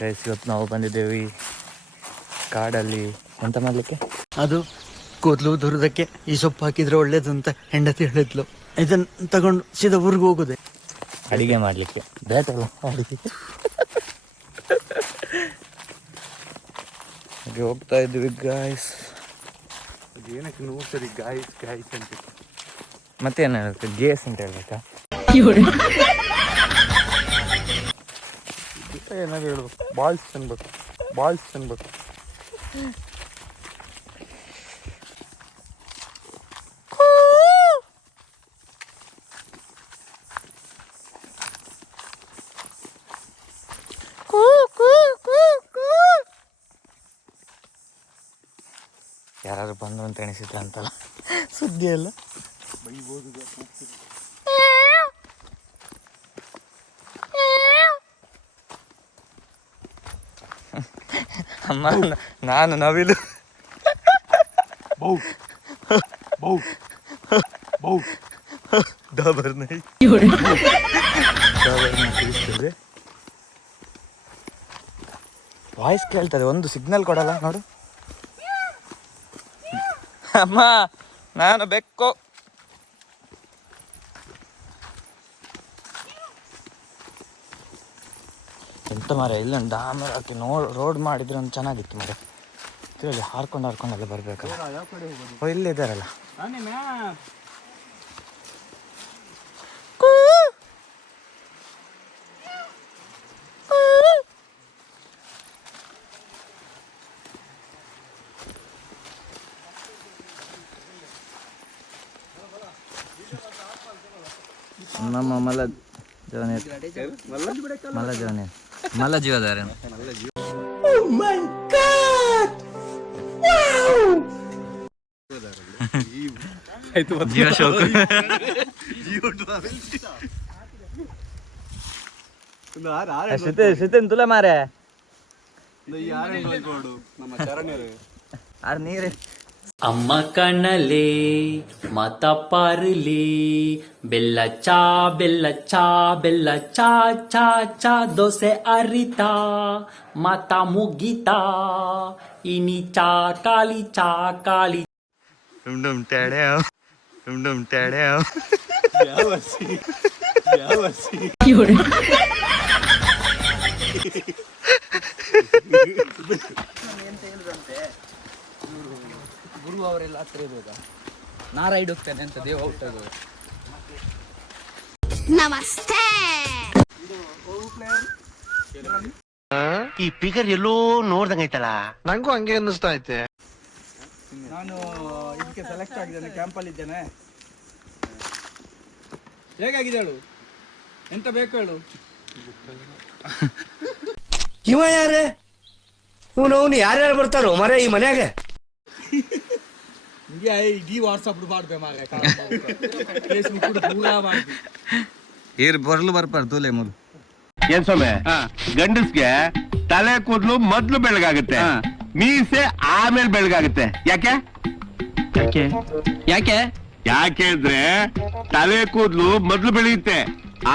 Guys ಇವತ್ತು ನಾವು ಬಂದಿದ್ದೇವೆ ಕಾಡಲ್ಲಿ ಎಂತ ಮಾಡ್ಲಿಕ್ಕೆ, ಅದು ಕೂದಲು ದುರದಕ್ಕೆ ಈ ಸೊಪ್ಪು ಹಾಕಿದ್ರೆ ಒಳ್ಳೇದು ಅಂತ ಹೆಂಡತಿ ಹೇಳಿದ್ಲು. ಇದನ್ನ ತಗೊಂಡು ಸೀದಾ ಊರಿಗೆ ಹೋಗುದೆ ಅಡಿಗೆ ಮಾಡ್ಲಿಕ್ಕೆ. ಬೇಕಲ್ಲ ಅಡಿಗೆ. ಹಾಗೆ ಹೋಗ್ತಾ ಇದ್ವಿ ಗಾಯ್ಸ್. ಏನಕ್ಕೆ ನೂರು ಸರಿ ಗಾಯ್ಸ್ ಗಾಯ್ಸ್ ಅಂತ ಮತ್ತೇನು ಹೇಳುತ್ತೆ, ಗೇಸ್ ಅಂತ ಹೇಳ್ಬೇಕಾ? ಏನಾದ್ರು ಹೇಳ್ಬೇಕು, ಬಾಯ್ಸ್ ಅನ್ಬೇಕು, ಬಾಯ್ಸ್ ಅನ್ಬೇಕು. ಯಾರು ಬಂದು ಅಂತ ಎಣಿಸಿದ್ರ ಅಂತಲ್ಲ, ಸುದ್ದಿ ಎಲ್ಲ ಬೈಬೋದು. ಅಮ್ಮ ನಾನು ನವಿಲು. ವಾಯ್ಸ್ ಕೇಳ್ತದೆ, ಒಂದು ಸಿಗ್ನಲ್ ಕೊಡಲ್ಲ ನೋಡು. ಅಮ್ಮ ನಾನು ಬೆಕ್ಕು. ಎಂತ ಮರ ಇಲ್ಲ ಡಾಮರ್ ಹಾಕಿ ರೋಡ್ ಮಾಡಿದ್ರೆ ಒಂದು ಚೆನ್ನಾಗಿತ್ತು ಮರ. ಇಲ್ಲಿ ಹಾರ್ಕೊಂಡಲ್ಲ ಬರ್ಬೇಕಲ್ಲ. ಓ ಇಲ್ಲಿ ಇದ್ದಾರಲ್ಲ. ನಮ್ಮ ಮಲ ಜೀವದಾರ ಜೀವ ಶೋಕ. ಶ್ರುತೇನ್ ತುಲ ಮಾರೆ ನೀರೇ. ಅಮ್ಮ ಕಣ್ಣಲೆ ಮತ ಪಾರ್ಲಿ ಬೆಲ್ಲ ಚಾ ಬೆಲ್ಲ ಚಾ ಬೆಲ್ಲ ಚಾ ಚಾ ಚಾ ದೋಸೆ ಅರಿತಾ ಮತ ಮುಗಿತಾ ಇನಿ ಚಾ ಕಾಲಿ ಡುಮ್ ಟ್ಯಾಡ್ಯಾವ್ ಡುಮ್ ಟ್ಯಾಡ್ಯಾವ್. ಗುರು ಅವರೆಲ್ಲ ಹತ್ರ ಇರುವಾಗ ನಾ ರೈಡ್ ಹೋಗ್ತೇನೆ ಅಂತ ದೇವ ಹುಟ್ಟೋದು. ನಮಸ್ತೆ. ಈ ಫಿಗರ್ ಎಲ್ಲೋ ನೋಡ್ದಂಗೈತಲ್ಲ, ನಂಗೂ ಹಂಗೆ ಅನ್ನಿಸ್ತಾ ಐತೆ. ನಾನು ಇದಕ್ಕೆ ಸೆಲೆಕ್ಟ್ ಆಗಿದ್ದೇನೆ, ಕ್ಯಾಂಪಲ್ಲಿ ಇದ್ದೇನೆ. ಹೇಗಾಗಿದೆ ಹೇಳು, ಎಂತ ಬೇಕು ಹೇಳು. ಇವ ಯಾರೇ ಇವನು ಯಾರ್ಯಾರು ಬರ್ತಾರೋ ಮರೆ ಈ ಮನ್ಯಾಗ? ಇಡೀ ವಾಟ್ಸಪ್ ಮಾಡ್ಬೇ ಮಾರೆ, ಫೇಸ್ಬುಕ್ ಪೂರಾ ಮಾಡ್ಬಿ. ಏರ್ ಬರ್ಲು ಬರ್ಬಾರ್ದು ತೋಲೆ ಮೊದಲು. ಏನ್ ಸೊಮ್ಮೆ, ಗಂಡಸ್ಗೆ ತಲೆ ಕೂದಲು ಮೊದ್ಲು ಬೆಳಗಾಗುತ್ತೆ, ಮೀಸೆ ಆಮೇಲೆ ಬೆಳಗಾಗುತ್ತೆ. ಯಾಕೆ ಯಾಕೆ ಯಾಕೆ ಯಾಕೆ ಅಂದ್ರೆ ತಲೆ ಕೂದಲು ಮೊದ್ಲು ಬೆಳೆಯುತ್ತೆ,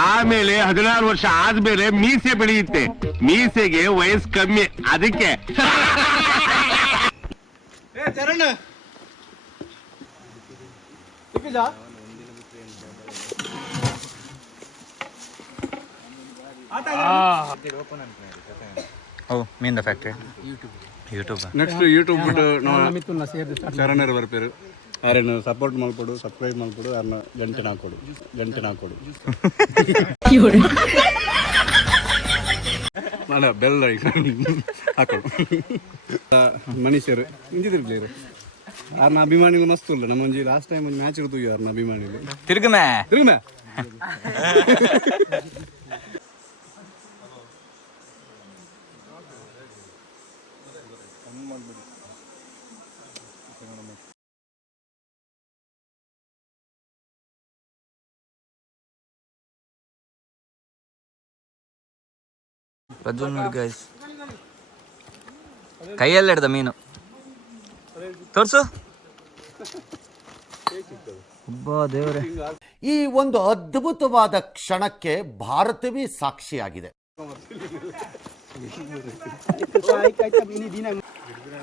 ಆಮೇಲೆ 16 ವರ್ಷ ಆದ್ಮೇಲೆ ಮೀಸೆ ಬೆಳೆಯುತ್ತೆ. ಮೀಸೆಗೆ ವಯಸ್ಸು ಕಮ್ಮಿ, ಅದಕ್ಕೆ. ಚರಣ ಮೀನ್ ಫ್ಯಾಕ್ಟ್ರಿ ಯೂಟ್ಯೂಬ್ ನೆಕ್ಸ್ಟ್ ಯೂಟ್ಯೂಬ್ ಬಿಟ್ಟು ಶರಣರು ಬರ್ಪೇರು. ಯಾರೇನು ಸಪೋರ್ಟ್ ಮಾಡ್ಕೊಡು, ಸಬ್ಸ್ಕ್ರೈಬ್ ಮಾಡ್ಕೊಡು, ಯಾರನ್ನ ಗಂಟೆ ಹಾಕೊಡು ಮಾಡ ಬೆಲ್ಲ ಹಾಕೊಡು. ಮನುಷ್ಯರು ಇಂಜಿದಿರ್ಲಿ ಯಾರನ್ನ ಅಭಿಮಾನಿಗಳು ಮಸ್ತ್ ಇಲ್ಲ. ನಮ್ಮ ಒಂಜಿ ಲಾಸ್ಟ್ ಟೈಮ್ ಒಂದು ಮ್ಯಾಚ್ ಇರ್ತೀವಿ ಯಾರನ್ನ ಅಭಿಮಾನಿಗಳು ತಿರುಗಮೆ ಪ್ರಜ್ವಲ್ ನೋಡಿ ಗೈಸ್, ಕೈಯಲ್ಲಿ ಹಿಡ್ದ ಮೀನು ತೋರ್ಸು. ದೇವರೇ, ಈ ಒಂದು ಅದ್ಭುತವಾದ ಕ್ಷಣಕ್ಕೆ ಭಾರತವೇ ಸಾಕ್ಷಿಯಾಗಿದೆ.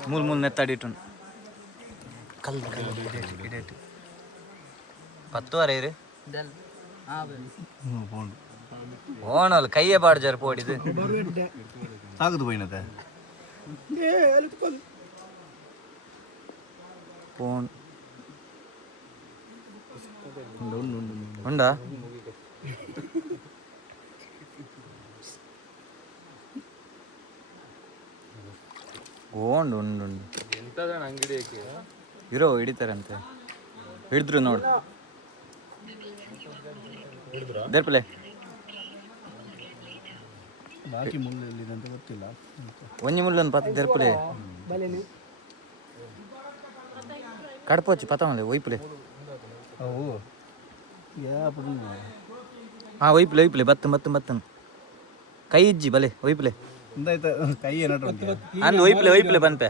ಮೂಲ್ ಮೂಲ್ ನೆತ್ತಾಡಿಟ್ಟು ಕಲ್ಲು ಗಿಡೇಟು 10 ವರೆ ಇರು ಓಣಲ್ ಕೈಯೇ ಬಾಡ್ ಜರ್ ಪೋಡಿದು ಸಾಗದು ಪೋಯಿನತೆ ಫೋನ್ ಉಂಡಾ ಉಂಡು ಇರೋ ಹಿಡಿತಾರಂತೆ ಹಿಡಿದ್ರು ನೋಡು ದೇರ್ಪಲೆ ಬಾಕಿ ಮುಳ್ಳು ಅಂತ ಗೊತ್ತಿಲ್ಲ ಒಂಜಿ ಮುಳ್ಳೊಂದು ಪತ್ತು ದೇರ್ಪಲೆ ಕಡ್ಪೋಚಿ ಪತಮಲೆ ಒಯ್ಪಲೆ ಅವು ಹಾಂ ಒಯ್ಪಲೆ ಬತ್ತನ್ ಕೈ ಇಜ್ಜಿ ಬಲೆ ಒಯ್ಪಲೆ ಎಂದಾಯ್ತು ಕೈ ಏನಾದ್ರು ಅಲ್ಲಿ ಒಯ್ಪಲೆ ಬಂತೆ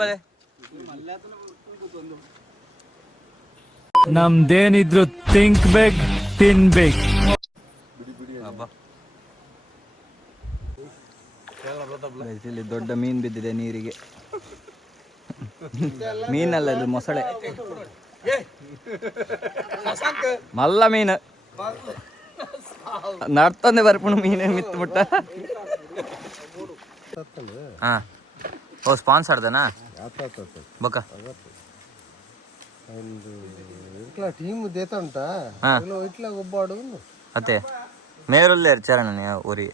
ಬಲೆ ನಮ್ದೇನಿದ್ರು ಥಿಂಕ್ ಬೇಕ್ ತಿನ್ಬೇಕು. ಇಲ್ಲಿ ದೊಡ್ಡ ಮೀನು ಬಿದ್ದಿದೆ ನೀರಿಗೆ. ಮೀನಲ್ಲ ಇದು ಮೊಸಳೆ, ಮಲ್ಲ ಮೀನು ನಡ್ತಂದೆ ಬರ್ಪುಣು ಮೀನೇ ಮಿತ್ತು ಮುಟ್ಟ. ಹಾ ಓ ಸ್ಪಾನ್ಸರ್ದನಾ ಬೊಕ್ಕ ఇట్లా టీమ్ దేతంట ఇట్లా ఒబ్బాడు అతే మేరుల్లే చరణ ఊరి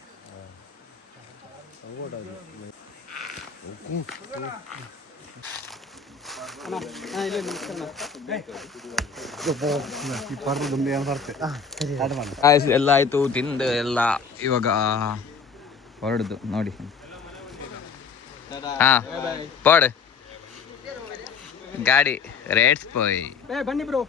ಎಲ್ಲ ಆಯ್ತು ತಿಂದು ಎಲ್ಲ ಇವಾಗ ಹೊರಡುದು ನೋಡಿ. ಹಾ ಪೋಡ್ ಗಾಡಿ ರೇಟ್ಸ್ ಪೋಯ್ ಬನ್ನಿ ಬ್ರೋ.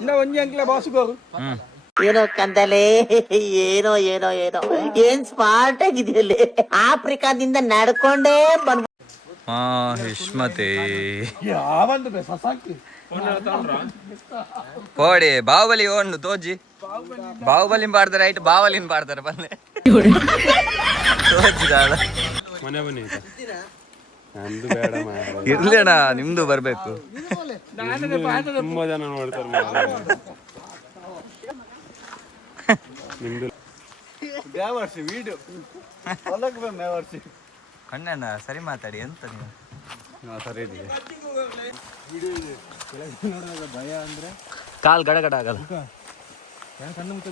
ಇನ್ನ ಒಂಜಿ ಅಂಕ್ಲೆ ಬಾಸುಗೋರು ಏನೋ ಕಂದಲೆ, ಏನೋ ಏನೋ ಏನೋ ಏನ್ ಸ್ಮಾರ್ಟ್ ಆಗಿದೆಯಲ್ಲಿ. ಆಫ್ರಿಕಾದಿಂದ ನಡ್ಕೊಂಡೇ ಬಂದ್ ಹಿಷ್ಮತೆ ಯಾವಂದು ಸಸಾಕಿ ಪೋಡಿ ಬಾಹುಬಲಿ ಒಂದು ತೋಜಿ ಬಾಹುಬಲಿನ್ ಪಾಡ್ತಾರೆ ಆಯ್ತು ಬಾವಲಿನ್ ಪಾಡ್ತಾರೆ ಬಂದೆ ತೋಜಿದಾಳ ಇರ್ಲೇಣ ನಿಮ್ದು ಬರ್ಬೇಕು. ತುಂಬಾ ಜನ ನೋಡ್ತಾರೆ ಕಣ್ಣಣ್ಣ ಸರಿ ಮಾತಾಡಿ ಎಂತ ನೀವು ಸರಿ ಕಾಲ್ ಗಡಗಡ ಆಗಲ್ಲ. ಕಣ್ಣು ಮುಚ್ಚ